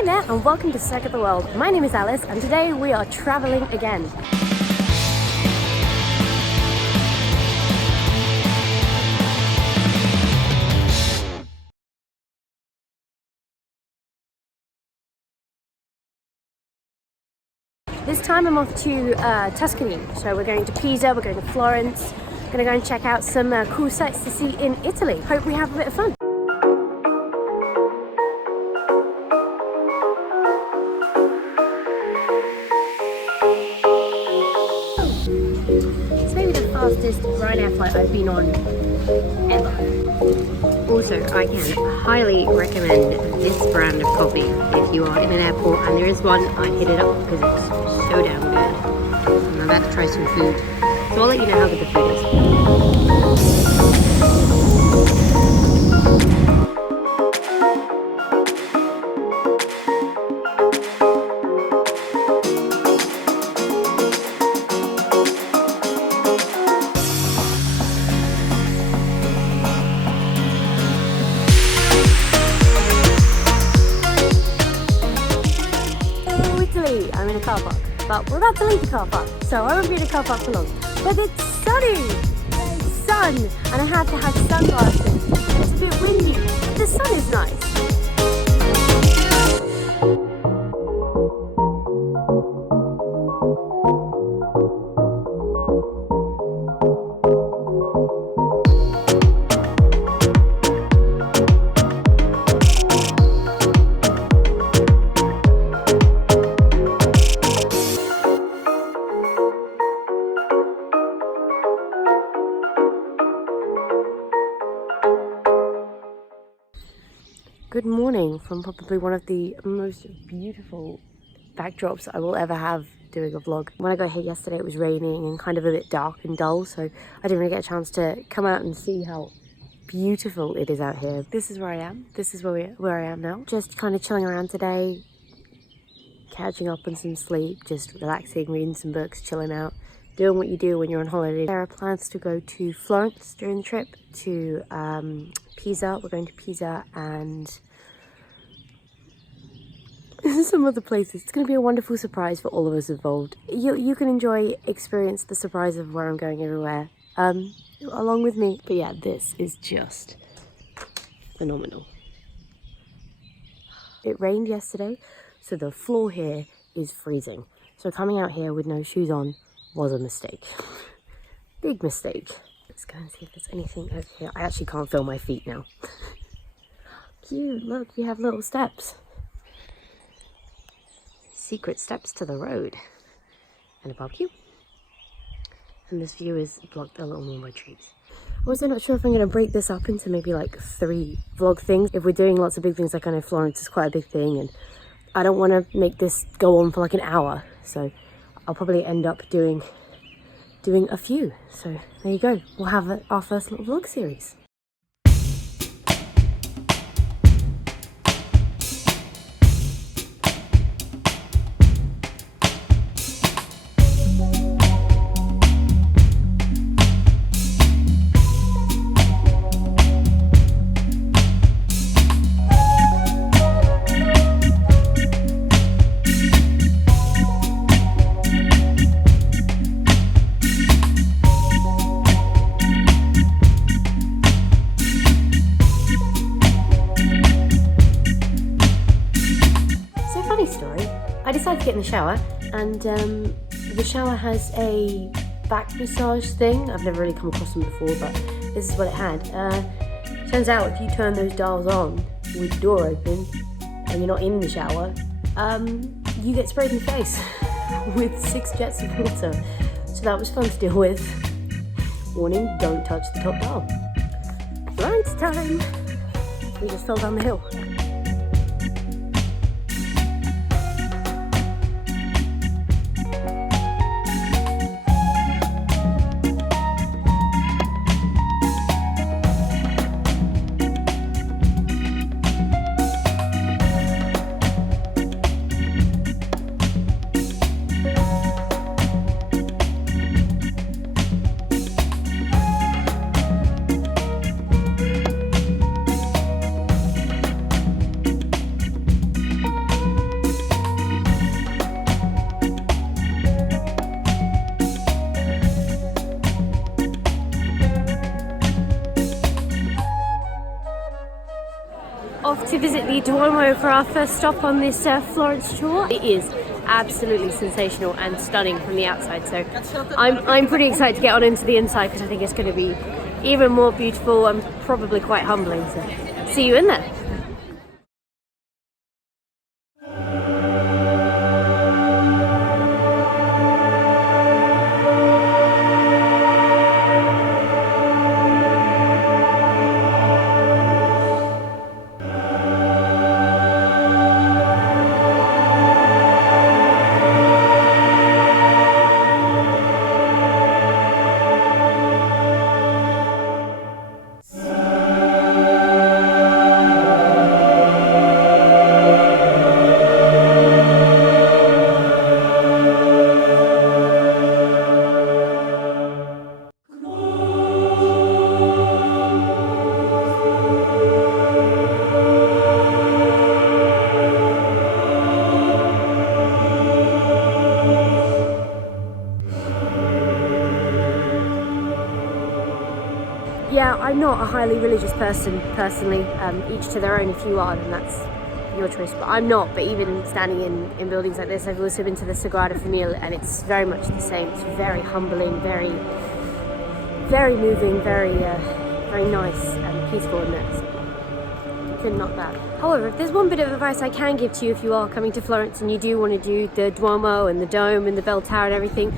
Hi there and welcome to Circuit the World. My name is Alice and today we are traveling again. This time I'm off to Tuscany, so we're going to Pisa, we're going to Florence, we're going to go and check out some cool sights to see in Italy. Hope we have a bit of fun. It's maybe the fastest Ryanair flight I've been on ever. Also, I can highly recommend this brand of coffee if you are in an airport and there is one. I hit it up because it's so damn good. I'm about to try some food, so I'll let you know how good the food is. I'm in a car park, but we're about to leave the car park, so I won't be in a car park for long. But it's sunny! It's sun! And I have to have sunglasses. It's a bit windy, but the sun is nice. Good morning from probably one of the most beautiful backdrops I will ever have doing a vlog. When I got here yesterday it was raining and kind of a bit dark and dull, so I didn't really get a chance to come out and see how beautiful it is out here. This is where I am. This is where I am now. Just kind of chilling around today, catching up on some sleep, just relaxing, reading some books, chilling out, doing what you do when you're on holiday. There are plans to go to Florence during the trip, to Pisa. We're going to Pisa and some other places. It's going to be a wonderful surprise for all of us involved. You can experience the surprise of where I'm going everywhere along with me. But yeah, this is just phenomenal. It rained yesterday, so the floor here is freezing. So coming out here with no shoes on was a mistake. Big mistake. Let's go and see if there's anything over here. I actually can't feel my feet now. Cute, look, we have little steps. Secret steps to the road. And a barbecue. And this view is blocked a little more by trees. I'm also not sure if I'm going to break this up into maybe like 3 vlog things. If we're doing lots of big things, like I know Florence is quite a big thing, and I don't want to make this go on for like an hour. So I'll probably end up doing a few. So there you go. We'll have our first little vlog series. I decided to get in the shower, and the shower has a back massage thing. I've never really come across them before, but this is what it had. Turns out if you turn those dials on with the door open and you're not in the shower, you get sprayed in the face with 6 jets of water. So that was fun to deal with. Warning, don't touch the top dial. Florence time! We just fell down the hill. visit the Duomo for our first stop on this Florence tour. It is absolutely sensational and stunning from the outside, so I'm pretty excited to get on into the inside because I think it's going to be even more beautiful and probably quite humbling. So see you in there. Yeah, I'm not a highly religious person personally, each to their own. If you are, then that's your choice, but I'm not. But even standing in buildings like this, I've also been to the Sagrada Familia, and it's very much the same. It's very humbling, very moving, very nice and peaceful in there. So couldn't knock that. However, if there's one bit of advice I can give to you if you are coming to Florence and you do want to do the Duomo and the Dome and the Bell Tower and everything,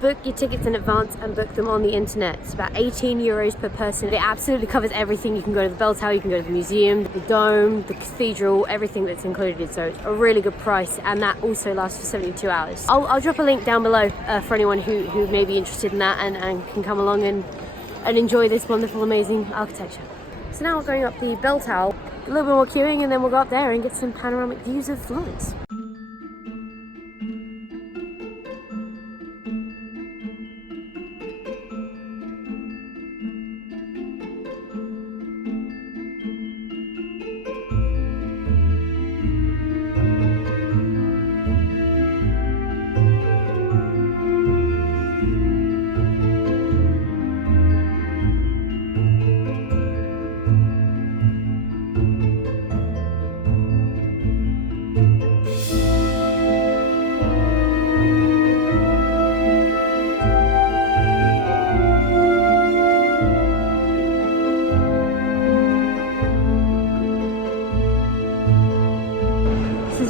book your tickets in advance and book them on the internet. It's about 18 euros per person. It absolutely covers everything. You can go to the Bell Tower, you can go to the museum, the Dome, the Cathedral, everything that's included. So it's a really good price, and that also lasts for 72 hours. I'll drop a link down below for anyone who may be interested in that and can come along and enjoy this wonderful, amazing architecture. So now we're going up the Bell Tower, a little bit more queuing, and then we'll go up there and get some panoramic views of Florence.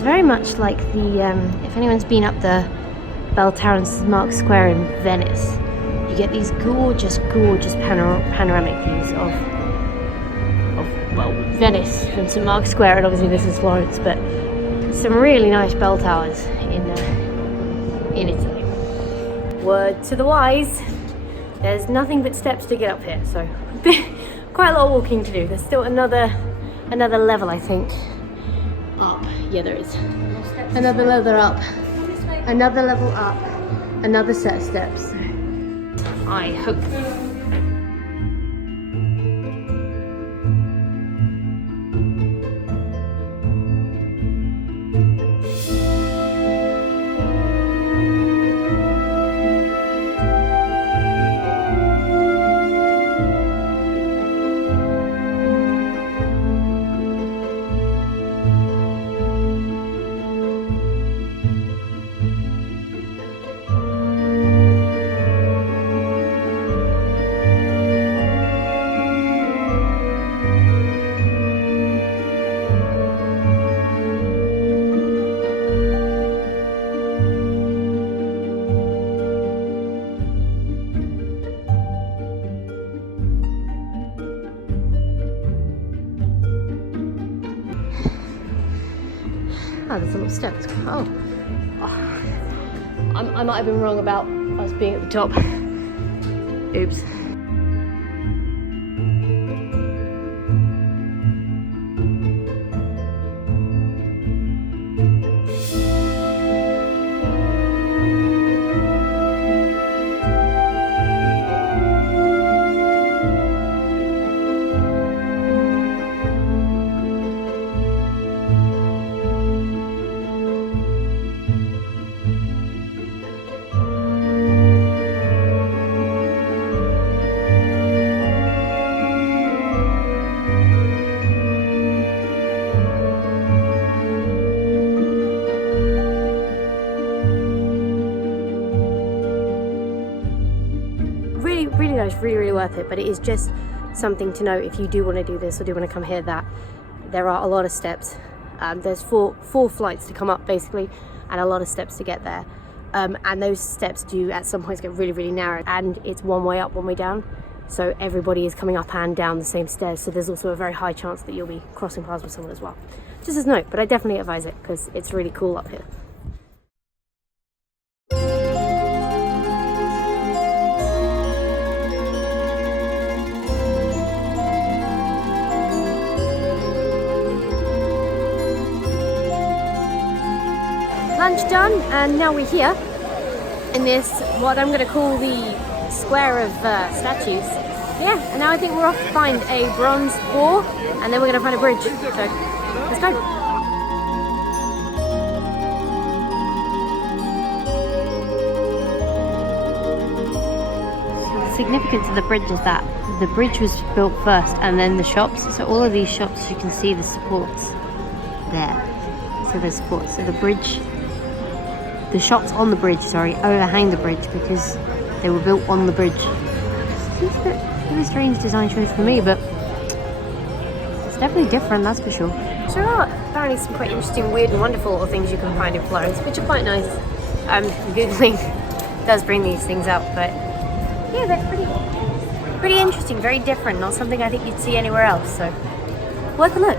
Very much like the, if anyone's been up the Bell Tower and St. Mark's Square in Venice, you get these gorgeous panoramic views of well, Venice from St. Mark's Square, and obviously this is Florence, but some really nice bell towers in Italy. Word to the wise, there's nothing but steps to get up here, so quite a lot of walking to do. There's still another level, I think. Up. Yeah, there is. Another level up. Another level up. Another set of steps. I hope. Oh, there's a little steps. Oh. I might have been wrong about us being at the top. Oops. really nice, really, really worth it. But it is just something to know if you do want to do this or do want to come here, that there are a lot of steps. There's four flights to come up basically, and a lot of steps to get there. And those steps do at some points get really, really narrow, and it's one way up, one way down. So everybody is coming up and down the same stairs. So there's also a very high chance that you'll be crossing paths with someone as well. Just as a note, but I definitely advise it because it's really cool up here. Lunch done, and now we're here in this, what I'm going to call the square of statues. Yeah, and now I think we're off to find a bronze boar, and then we're going to find a bridge. So let's go. So the significance of the bridge is that the bridge was built first, and then the shops. So all of these shops, you can see the supports there. So the supports. So the bridge. The shops on the bridge, overhang the bridge because they were built on the bridge. Seems a bit of a strange design choice for me, but it's definitely different, that's for sure. So there are apparently some quite interesting, weird and wonderful little things you can find in Florence, which are quite nice. Googling does bring these things up, but yeah, they're pretty interesting, very different, not something I think you'd see anywhere else, so worth a look.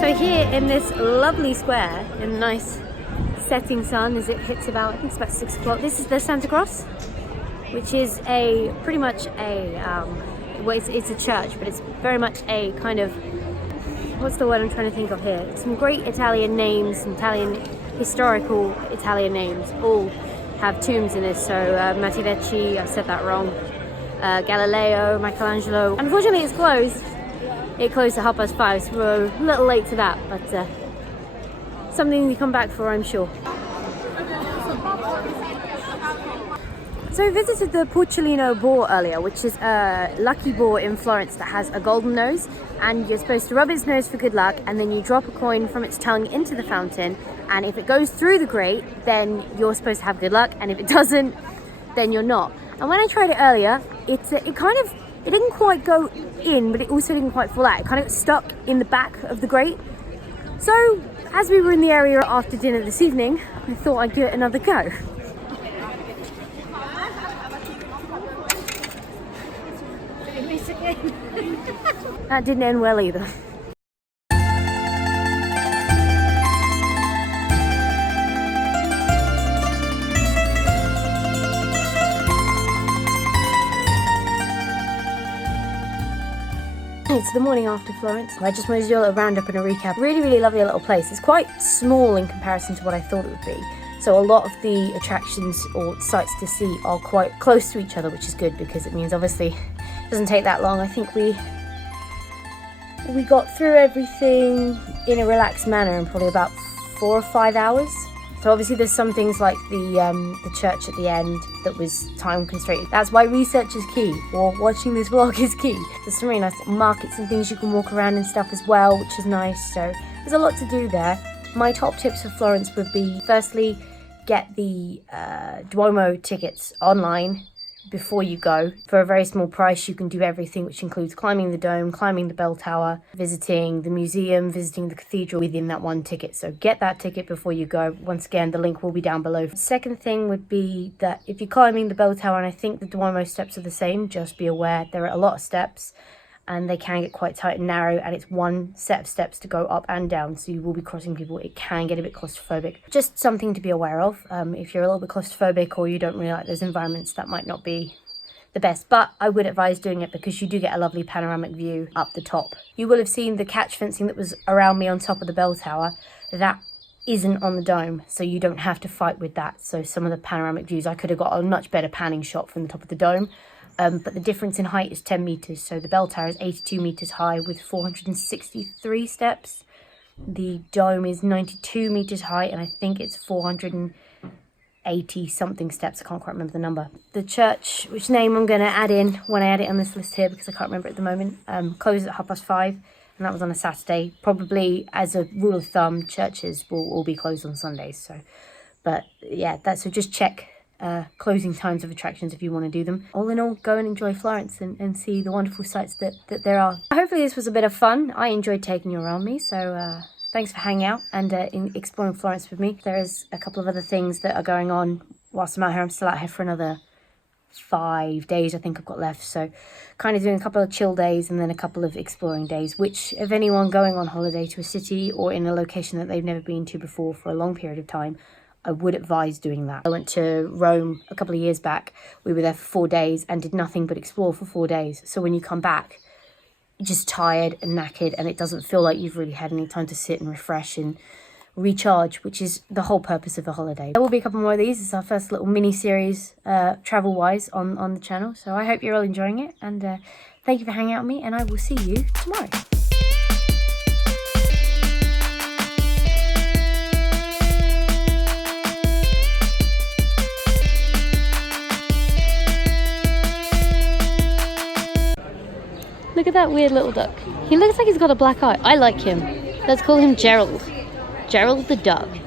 So here in this lovely square, in a nice setting sun as it hits about, I think it's about 6 o'clock. This is the Santa Croce, which is pretty much well, it's a church, but it's very much a kind of, what's the word I'm trying to think of here? Some great Italian names, some historical Italian names, all have tombs in this. So Ponte Vecchio, I said that wrong, Galileo, Michelangelo. Unfortunately it's closed. It closed at 5:30, so we're a little late to that, but something to come back for, I'm sure. So I visited the Porcellino boar earlier, which is a lucky boar in Florence that has a golden nose, and you're supposed to rub its nose for good luck, and then you drop a coin from its tongue into the fountain, and if it goes through the grate, then you're supposed to have good luck, and if it doesn't, then you're not. And when I tried it earlier, it didn't quite go in, but it also didn't quite fall out. It kind of got stuck in the back of the grate. So, as we were in the area after dinner this evening, I thought I'd give it another go. That didn't end well either. It's the morning after Florence. I just wanted to do a little roundup and a recap. Really, really lovely little place. It's quite small in comparison to what I thought it would be. So a lot of the attractions or sites to see are quite close to each other, which is good because it means obviously it doesn't take that long. I think we got through everything in a relaxed manner in probably about 4 or 5 hours. So obviously there's some things like the church at the end that was time constrained. That's why research is key, or watching this vlog is key. There's some really nice markets and things you can walk around and stuff as well, which is nice. So there's a lot to do there. My top tips for Florence would be, firstly, get the Duomo tickets online before you go. For a very small price, you can do everything, which includes climbing the dome, climbing the bell tower, visiting the museum, visiting the cathedral within that one ticket. So get that ticket before you go. Once again, the link will be down below. Second thing would be that if you're climbing the bell tower, and I think the Duomo steps are the same, just be aware there are a lot of steps and they can get quite tight and narrow, and it's one set of steps to go up and down, so you will be crossing people. It can get a bit claustrophobic. Just something to be aware of. If you're a little bit claustrophobic or you don't really like those environments, that might not be the best, but I would advise doing it because you do get a lovely panoramic view up the top. You will have seen the catch fencing that was around me on top of the bell tower. That isn't on the dome, so you don't have to fight with that. So some of the panoramic views, I could have got a much better panning shot from the top of the dome, but the difference in height is 10 meters. So the bell tower is 82 meters high with 463 steps. The dome is 92 meters high, and I think it's 480 something steps. I can't quite remember the number. The church, which name I'm going to add in when I add it on this list here, because I can't remember at the moment, closes at 5:30. And that was on a Saturday. Probably, as a rule of thumb, churches will all be closed on Sundays. So, but yeah, so just check closing times of attractions if you want to do them. All in all, go and enjoy Florence and see the wonderful sights that there are. Hopefully this was a bit of fun. I enjoyed taking you around me. So thanks for hanging out and in exploring Florence with me. There is a couple of other things that are going on whilst I'm out here. I'm still out here for another 5 days I think I've got left, so kind of doing a couple of chill days and then a couple of exploring days, which if anyone going on holiday to a city or in a location that they've never been to before for a long period of time, I would advise doing that. I went to Rome a couple of years back. We were there for 4 days and did nothing but explore for 4 days. So when you come back, you're just tired and knackered, and it doesn't feel like you've really had any time to sit and refresh and recharge, which is the whole purpose of the holiday. There will be a couple more of these. It's our first little mini series travel wise on the channel, so I hope you're all enjoying it, and thank you for hanging out with me, and I will see you tomorrow. Look at that weird little duck. He looks like he's got a black eye. I like him. Let's call him Gerald. Gerald the duck.